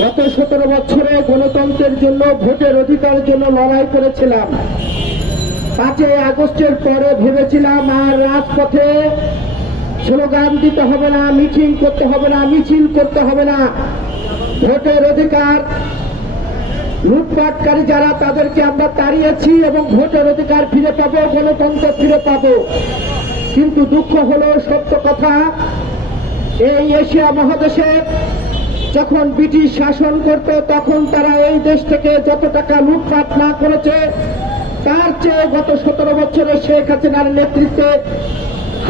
গত সতেরো বছরে গণতন্ত্রের জন্য ভোটের অধিকার জন্য লড়াই করেছিলাম পাঁচই আগস্টের পরে ভেবেছিলাম আর রাজপথে স্লোগান দিতে হবে না মিছিল করতে হবে না মিছিল করতে হবে না ভোটের অধিকার লুটপাটকারী যারা তাদেরকে আমরা তাড়িয়েছি এবং ভোটের অধিকার ফিরে পাবো গণতন্ত্র ফিরে পাবো কিন্তু দুঃখ হলো সত্য কথা এই এশিয়া মহাদেশের যখন ব্রিটিশ শাসন করত তখন তারা এই দেশ থেকে যত টাকা লুটপাট না করেছে তার চেয়ে গত সতেরো বছরে শেখ হাসিনার নেতৃত্বে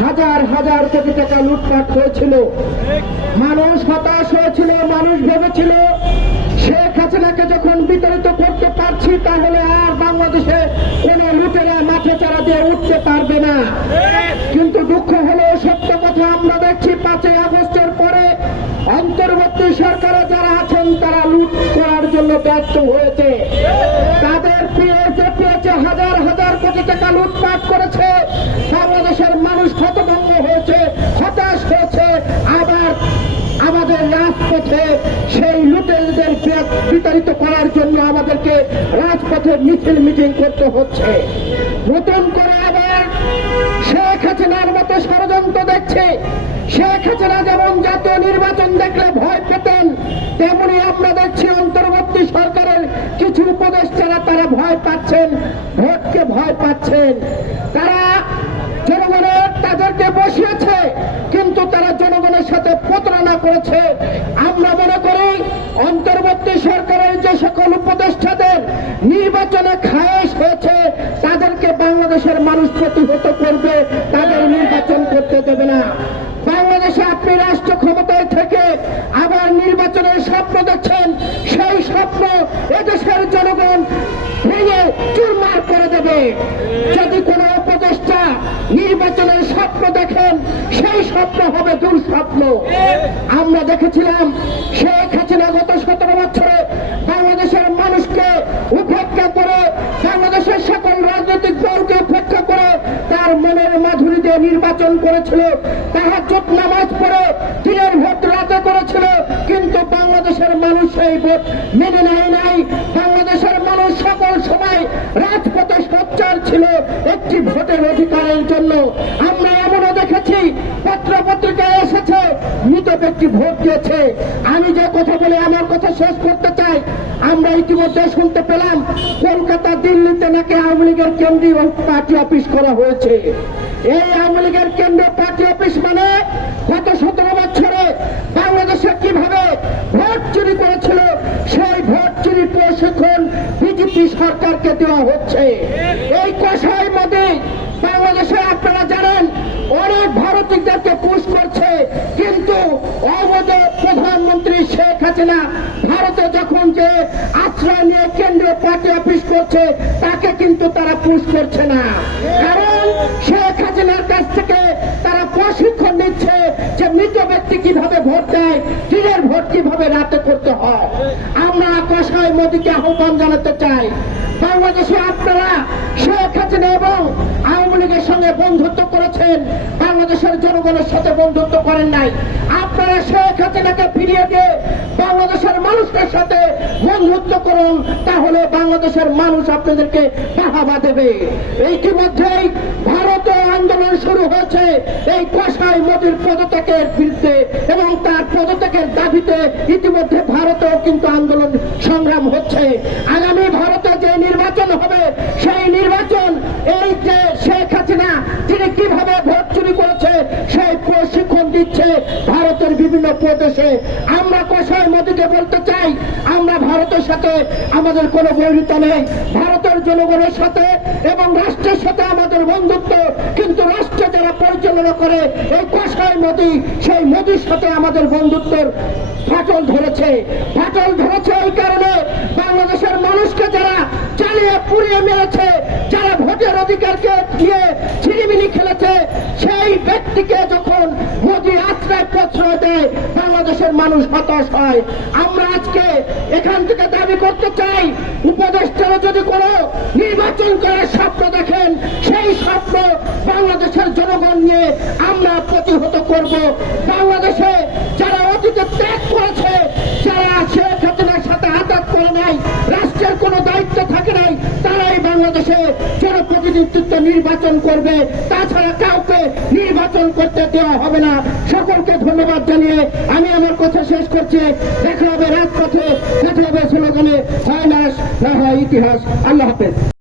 হাজার হাজার কোটি টাকা লুটপাট হয়েছিল মানুষ হতাশ হয়েছিল মানুষ ভেবেছিল শেখ হাসিনাকে যখন বিতাড়িত করতে পারছি তাহলে আর বাংলাদেশে কোন লুটেরা মাঠে তারা দিয়ে উঠতে পারবে না তারা লুট করার জন্য ব্যর্থ হয়েছে তাদের পেয়েছে পেয়েছে হাজার হাজার কোটি টাকা লুটপাট করেছে বাংলাদেশের মানুষ ক্ষতভঙ্গ হয়েছে হতাশ হয়েছে আবার আমাদের রাজপথে সেই লুটেরদের বিতাড়িত করার জন্য আমাদেরকে রাজপথে মিছিল মিটিং করতে হচ্ছে নতুন করে আবার শেখ হাসিনার মতো ষড়যন্ত্র দেখছে শেখ হাসিনা যেমন জাতীয় নির্বাচন দেখলে ভয় পেতে তেমনি আমরা দেখছি অন্তর্বর্তী সরকারের কিছু উপদেষ্টারা তারা ভয় পাচ্ছেন ভোটকে ভয় পাচ্ছেন তারা জনগণের তাদেরকে বসিয়েছে কিন্তু তারা জনগণের সাথে প্রতারণা করেছে যদি কোনো উপদেষ্টা নির্বাচনের স্বপ্ন দেখেন সেই স্বপ্ন হবে দুঃস্বপ্ন আমরা দেখেছিলাম শেখ হাসিনা গত সতেরো বছরে বাংলাদেশের মানুষকে উপেক্ষা করে বাংলাদেশের সকল রাজনৈতিক দলকে উপেক্ষা করে তার মনের মাধুরীতে নির্বাচন করেছিল তাহার চোখ নামাজ পড়ে দিনের ভোট রাতে করেছিল কিন্তু বাংলাদেশের মানুষ এই ভোট মেনে নেয় নাই বাংলাদেশের সকল সময় রাজপথে সচ্চার ছিল একটি ভোটের অধিকারের জন্য আমরা এমনও দেখেছি পত্র পত্রিকায় এসেছে মৃত ব্যক্তি ভোট দিয়েছে আমি যে কথা বলে আমার কথা শেষ করতে চাই আমরা ইতিমধ্যে শুনতে পেলাম কলকাতা দিল্লিতে নাকি আওয়ামী লীগের কেন্দ্রীয় পার্টি অফিস করা হয়েছে এই আওয়ামী লীগের কেন্দ্রীয় পার্টি অফিস মানে গত সতেরো বছরে বাংলাদেশে কিভাবে ভোট চুরি করে সরকারকে দেওয়া হচ্ছে এই কষাই মধ্যে বাংলাদেশে আপনারা জানেন অনেক ভারতীয়দেরকে পুশ করছে কিন্তু অবৈধ প্রধানমন্ত্রী শেখ হাসিনা ভারতে যখন যে আশ্রয় নিয়ে কেন্দ্রীয় পার্টি অফিস করছে তাকে কিন্তু তারা পুশ করছে না কারণ শেখ হাসিনার কাছ থেকে তারা প্রশিক্ষণ নিচ্ছে যে মৃত ব্যক্তি কিভাবে ভোট দেয় দিনের ভোট কিভাবে রাতে করতে হয় আমরা কষায় মোদীকে আহ্বান জানাতে চাই আপনারা শেখ হাসিনা আওয়ামী লীগের সঙ্গে বন্ধুত্ব করেছেন বাংলাদেশের জনগণের সাথে বন্ধুত্ব করেন নাই আপনারা শেখ হাসিনাকে ফিরিয়ে দিয়ে বাংলাদেশের সাথে বন্ধুত্ব করুন তাহলে বাংলাদেশের মানুষ আপনাদেরকে বাহাবা দেবে ইতিমধ্যেই ভারতে আন্দোলন শুরু হয়েছে এই কষাই মোদীর পদত্যাগের বিরুদ্ধে এবং তার পদত্যাগের দাবিতে ইতিমধ্যে ভারতেও কিন্তু আন্দোলন সংগ্রাম হচ্ছে আগামী দিচ্ছে ভারতের বিভিন্ন প্রদেশে আমরা কষায় মোদীকে বলতে চাই আমরা ভারতের সাথে আমাদের কোনো বৈরিতা নেই ভারতের জনগণের সাথে এবং রাষ্ট্রের সাথে আমাদের বন্ধুত্ব কিন্তু রাষ্ট্র যারা পরিচালনা করে এই কষায় মোদী সেই মোদীর সাথে আমাদের বন্ধুত্বের ফাটল ধরেছে ফাটল ধরেছে এই কারণে বাংলাদেশের মানুষকে যারা চালিয়ে পুড়িয়ে মেরেছে যারা ভোটের অধিকারকে দিয়ে ছিড়িমিলি খেলেছে সেই ব্যক্তিকে যখন মোদি আশ্রয় দেয় বাংলাদেশের মানুষ হতাশ হয় আমরা আজকে এখান থেকে দাবি করতে চাই উপদেষ্টারা যদি কোনো নির্বাচন করার স্বপ্ন দেখেন সেই স্বপ্ন বাংলাদেশের জনগণ নিয়ে আমরা প্রতিহত করব বাংলাদেশে নেতৃত্ব নির্বাচন করবে তাছাড়া কাউকে নির্বাচন করতে দেওয়া হবে না সকলকে ধন্যবাদ জানিয়ে আমি আমার কথা শেষ করছি দেখা হবে রাজপথে দেখা হবে স্লোগানে হয় না হয় ইতিহাস আল্লাহ হাফেজ